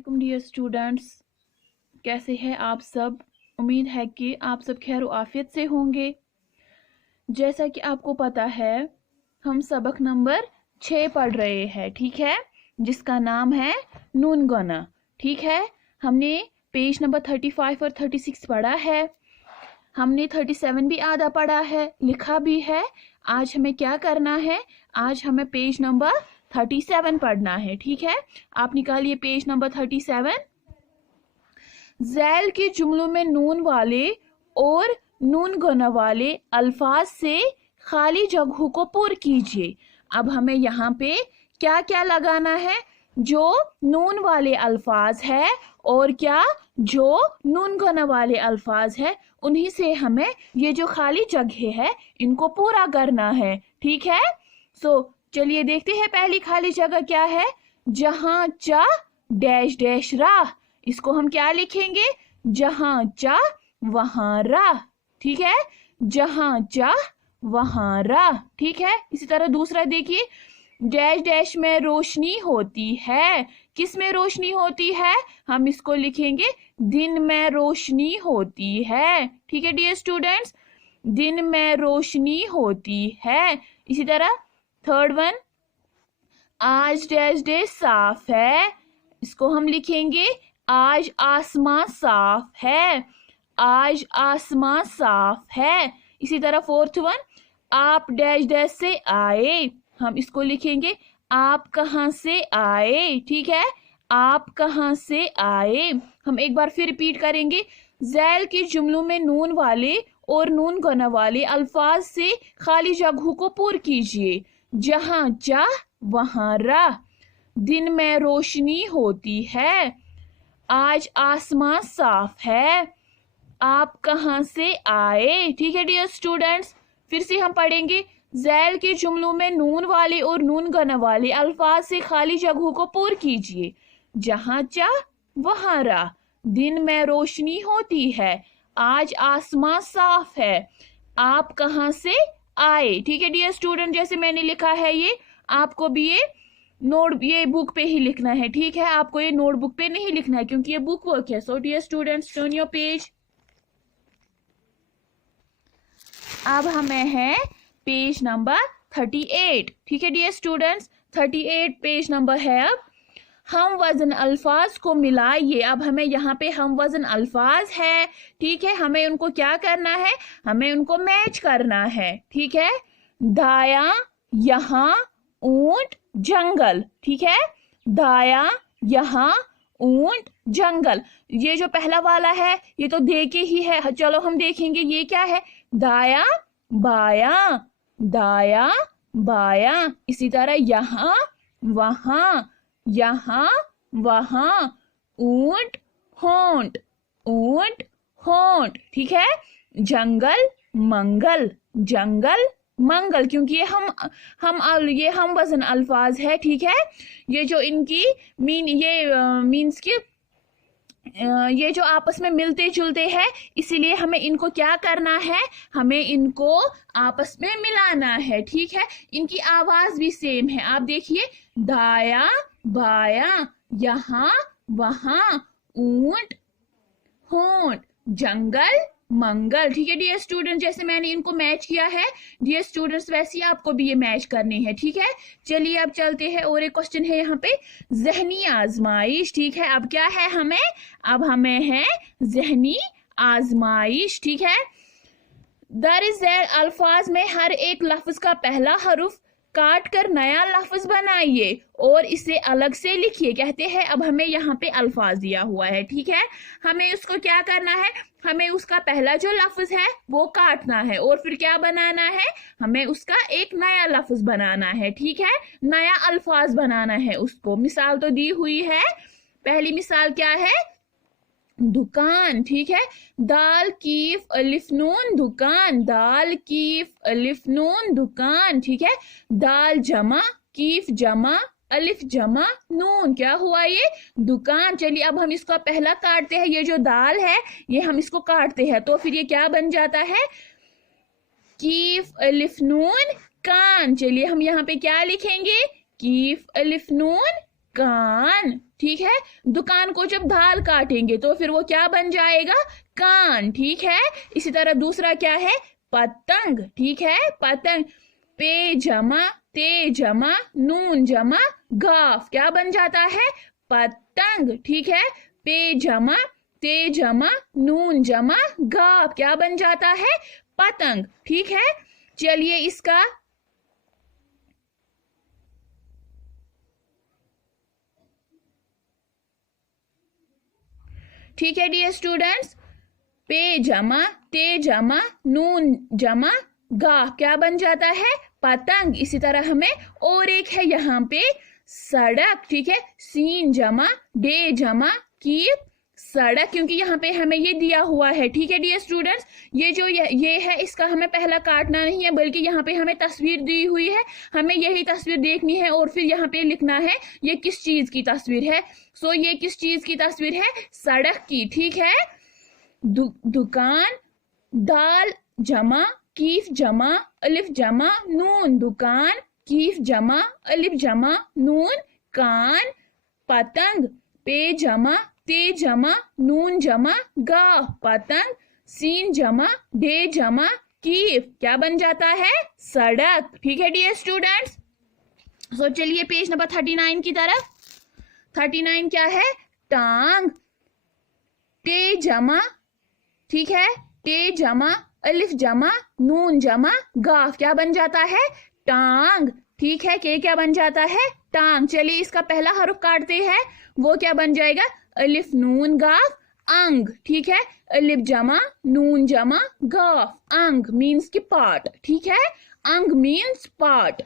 वालेकुम dear students, कैसे हैं आप सब। उम्मीद है कि आप सब खैर आफियत से होंगे। जैसा कि आपको पता है हम सबक नंबर 6 पढ़ रहे हैं, ठीक है, जिसका नाम है नून गुना। ठीक है, हमने पेज नंबर 35 और 36 पढ़ा है। हमने 37 भी आधा पढ़ा है, लिखा भी है। आज हमें क्या करना है, आज हमें पेज नंबर 37 पढ़ना है। ठीक है, आप निकालिए पेज नंबर 37। झैल के जुमलों में नून वाले और नून गुना वाले अल्फाज से खाली जगहों को पूर्ण कीजिए। अब हमें यहाँ पे क्या क्या लगाना है, जो नून वाले अल्फाज है और क्या जो नून गुना वाले अल्फाज है, उन्हीं से हमें ये जो खाली जगह है इनको पूरा करना है। ठीक है, चलिए देखते हैं पहली खाली जगह क्या है। जहां चा डैश डैश राह, इसको हम क्या लिखेंगे, जहां चा वहां राह। ठीक है, जहां चा वहां राह। ठीक है, इसी तरह दूसरा देखिए, डैश डैश में रोशनी होती है। किस में रोशनी होती है, हम इसको लिखेंगे दिन में रोशनी होती है। ठीक है डियर स्टूडेंट्स, दिन में रोशनी होती है। इसी तरह थर्ड वन, आज डैश डैश साफ है, इसको हम लिखेंगे आज आसमां साफ है। आज आसमां साफ है। इसी तरह फोर्थ वन, आप डैश डैश से आए, हम इसको लिखेंगे आप कहां से आए। ठीक है, आप कहां से आए। हम एक बार फिर रिपीट करेंगे, झैल के जुमलों में नून वाले और नून गुना वाले अल्फाज से खाली जगहों को पूर्ण कीजिए। जहां जा वहां राह, दिन में रोशनी होती है, आज आसमां साफ है, आप कहां से आए। ठीक है डियर स्टूडेंट्स, फिर से हम पढ़ेंगे, झैल के जुमलों में नून वाले और नून गुना वाले अल्फाज से खाली जगहों को पूर्ण कीजिए। जहां चा वहां राह, दिन में रोशनी होती है, आज आसमां साफ है, आप कहां से आए। ठीक है डियर स्टूडेंट, जैसे मैंने लिखा है ये आपको भी ये बुक पे ही लिखना है। ठीक है, आपको ये नोटबुक पे नहीं लिखना है क्योंकि ये बुक वर्क है। So dear students, turn your page. अब हमें है पेज नंबर 38। ठीक है डियर स्टूडेंट्स, 38 पेज नंबर है। अब हम वजन अल्फाज को मिलाइए। अब हमें यहाँ पे हम वजन अल्फाज है, ठीक है, हमें उनको क्या करना है, हमें उनको मैच करना है। ठीक है, दाया यहाँ ऊंट जंगल। ठीक है, दाया यहाँ ऊंट जंगल। ये जो पहला वाला है ये तो दे के ही है, चलो हम देखेंगे ये क्या है, दाया बाया, दाया बाया। इसी तरह यहाँ वहां, यहाँ वहां, ऊंट होंठ, ऊंट होंठ। ठीक है, जंगल मंगल, जंगल मंगल, क्योंकि ये हम वजन अल्फाज है। ठीक है, ये जो इनकी मीन्स की ये जो आपस में मिलते जुलते हैं, इसीलिए हमें इनको क्या करना है, हमें इनको आपस में मिलाना है। ठीक है, इनकी आवाज भी सेम है। आप देखिए, दाया बाया, यहाँ वहां, ऊंट होंठ, जंगल मंगल। ठीक है डियर स्टूडेंट, जैसे मैंने इनको मैच किया है डियर स्टूडेंट्स, वैसे ही आपको भी ये मैच करने हैं। ठीक है, चलिए अब चलते हैं, और एक क्वेश्चन है यहाँ पे, जहनी आजमाइश। ठीक है, अब क्या है हमें, अब हमें है जहनी आजमाइश। ठीक है, दर झैल अल्फाज में हर एक लफ्ज का पहला हरूफ काट कर नया लफ्ज बनाइए और इसे अलग से लिखिए। कहते हैं अब हमें यहाँ पे अल्फाज दिया हुआ है, ठीक है, हमें उसको क्या करना है, हमें उसका पहला जो लफ्ज है वो काटना है और फिर क्या बनाना है, हमें उसका एक नया लफ्ज बनाना है। ठीक है, नया अल्फाज बनाना है उसको। मिसाल तो दी हुई है, पहली मिसाल क्या है, दुकान। ठीक है, दाल कीफ अलिफ नून दुकान, दाल कीफ अलिफ नून दुकान। ठीक है, दाल जमा कीफ जमा अलिफ जमा नून, क्या हुआ ये, दुकान। चलिए अब हम इसको पहला काटते हैं, ये जो दाल है ये हम इसको काटते हैं, तो फिर ये क्या बन जाता है, कीफ अलिफ नून कान। चलिए हम यहाँ पे क्या लिखेंगे, कीफ अलिफ नून कान, ठीक है। दुकान को जब दाल काटेंगे तो फिर वो क्या बन जाएगा, कान, ठीक है। इसी तरह दूसरा क्या है, पतंग, ठीक है, पतंग। पे जमा ते जमा नून जमा गाफ, क्या बन जाता है, पतंग, ठीक है। पे जमा ते जमा नून जमा गाफ, क्या बन जाता है, पतंग, ठीक है। चलिए इसका ठीक है डियर स्टूडेंट्स, पे जमा ते जमा नून जमा गाफ, क्या बन जाता है, पतंग। इसी तरह हमें और एक है यहाँ पे सड़क, ठीक है। सीन जमा डे जमा की सड़क, क्योंकि यहाँ पे हमें ये दिया हुआ है, ठीक है डियर स्टूडेंट्स। ये जो ये है इसका हमें पहला काटना नहीं है, बल्कि यहाँ पे हमें तस्वीर दी हुई है, हमें यही तस्वीर देखनी है और फिर यहाँ पे लिखना है ये किस चीज की तस्वीर है। सो ये किस चीज की तस्वीर है, सड़क की, ठीक है। दुकान दाल जमा कीफ जमा अलिफ जमा नून, दुकान कीफ जमा अलिफ जमा नून कान, पतंग पे जमा ते जमा नून जमा गाफ, पतंग। सीन जमा डे जमा कीफ, क्या बन जाता है, सड़क, ठीक है डियर स्टूडेंट्स। सो चलिए पेज नंबर 39 की तरफ। 39 क्या है, टांग टे जमा, ठीक है, टे जमा अलिफ जमा नून जमा गाफ, क्या बन जाता है, टांग, ठीक है। के क्या बन जाता है, टांग। चलिए इसका पहला हर्फ काटते हैं, वो क्या बन जाएगा, अलिफ नून गाफ अंग, ठीक है। अलिफ जमा नून जमा गाफ, अंग मीन्स की पार्ट, ठीक है। अंग मीन्स पार्ट।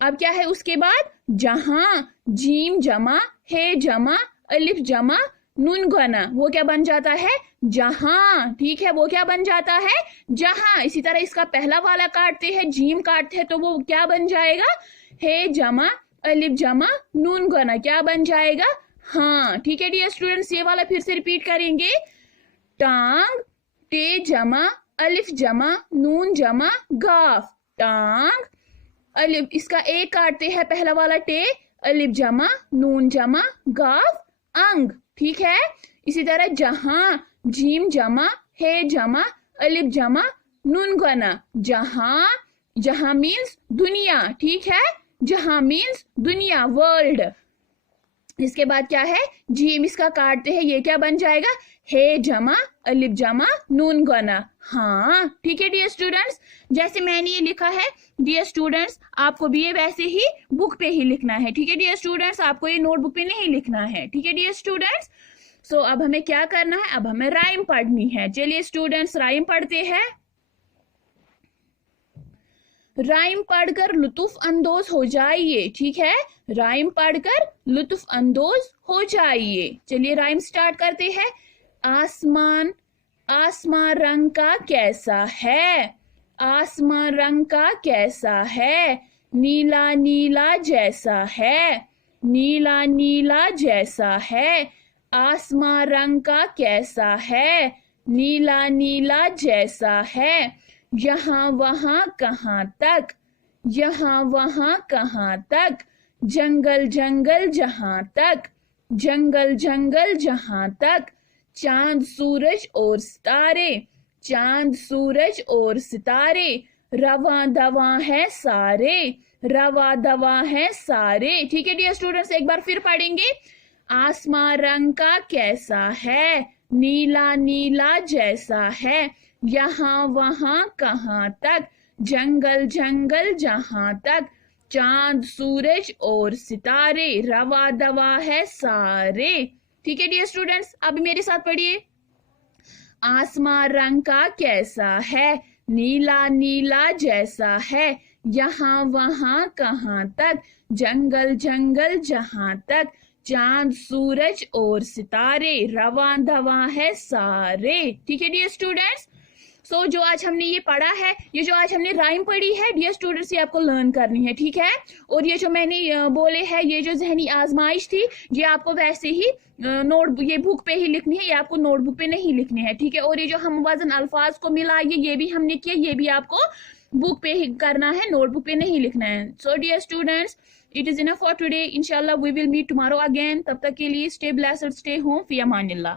अब क्या है उसके बाद, जहां जीम जमा हे जमा अलिफ जमा नून गना, वो क्या बन जाता है, जहां, ठीक है, वो क्या बन जाता है, जहां। इसी तरह इसका पहला वाला काटते हैं, जीम काटते हैं, तो वो क्या बन जाएगा, हे जमा अलिफ जमा नून गना, क्या बन जाएगा, हाँ, ठीक है डियर स्टूडेंट्स। ये वाला फिर से रिपीट करेंगे, टांग टे जमा अलिफ जमा नून जमा गाफ, टांग अलिफ, इसका एक काटते हैं, पहला वाला टे अलिफ जमा नून जमा गाफ अंग, ठीक है। इसी तरह जहां जीम जमा हे जमा अलिफ जमा नून गना, जहां, जहां मीन्स दुनिया, ठीक है, जहां मीन्स दुनिया, वर्ल्ड। इसके बाद क्या है, जीम, इसका काटते हैं, ये क्या बन जाएगा, हे जमा अलिफ जमा नून गना, हाँ, ठीक है डियर स्टूडेंट्स। जैसे मैंने ये लिखा है डियर स्टूडेंट्स, आपको भी ये वैसे ही बुक पे ही लिखना है, ठीक है डियर स्टूडेंट्स, आपको ये नोटबुक पे नहीं लिखना है, ठीक है डियर स्टूडेंट्स। सो अब हमें क्या करना है, अब हमें राइम पढ़नी है। चलिए स्टूडेंट्स राइम पढ़ते हैं। राइम पढ़कर लुत्फ अंदोज हो जाइए, ठीक है, राइम पढ़कर लुत्फ अंदोज हो जाइए। चलिए राइम स्टार्ट करते हैं। आसमान आसमां रंग का कैसा है, आसमां रंग का कैसा है, नीला नीला जैसा है, नीला नीला जैसा है। आसमां रंग का कैसा है, नीला नीला जैसा है। यहाँ वहाँ कहाँ तक, यहाँ वहाँ कहाँ तक, जंगल जंगल जहाँ तक, जंगल जंगल जहाँ तक। चांद सूरज और सितारे, चांद सूरज और सितारे। रवा दवा है सारे, रवा दवा है सारे। ठीक है डियर स्टूडेंट्स, एक बार फिर पढ़ेंगे। आसमां रंग का कैसा है, नीला नीला जैसा है। यहाँ वहाँ कहाँ तक, जंगल जंगल जहाँ तक। चांद सूरज और सितारे, रवा दवा है सारे। ठीक है डियर स्टूडेंट्स, अब मेरे साथ पढ़िए। आसमां रंग का कैसा है, नीला नीला जैसा है। यहाँ वहाँ कहाँ तक, जंगल जंगल जहाँ तक। चांद सूरज और सितारे, रवा दवा है सारे। ठीक है डियर स्टूडेंट्स, सो जो आज हमने ये पढ़ा है, ये जो आज हमने राइम पढ़ी है डियर स्टूडेंट्स, ये आपको लर्न करनी है। ठीक है, और ये जो मैंने बोले है, ये जो जहनी आजमाइश थी, ये आपको वैसे ही ये बुक पे ही लिखनी है, ये आपको नोटबुक पे नहीं लिखनी है। ठीक है, और ये जो हम वजन अल्फाज को मिला, ये भी हमने किया, ये भी आपको बुक पे ही करना है, नोटबुक पे नहीं लिखना है। So dear students, it is enough for today. इंशाल्लाह we will meet tomorrow again. तब तक के लिए स्टे ब्लेस्ड, स्टे होम, फी अमानिल्लाह।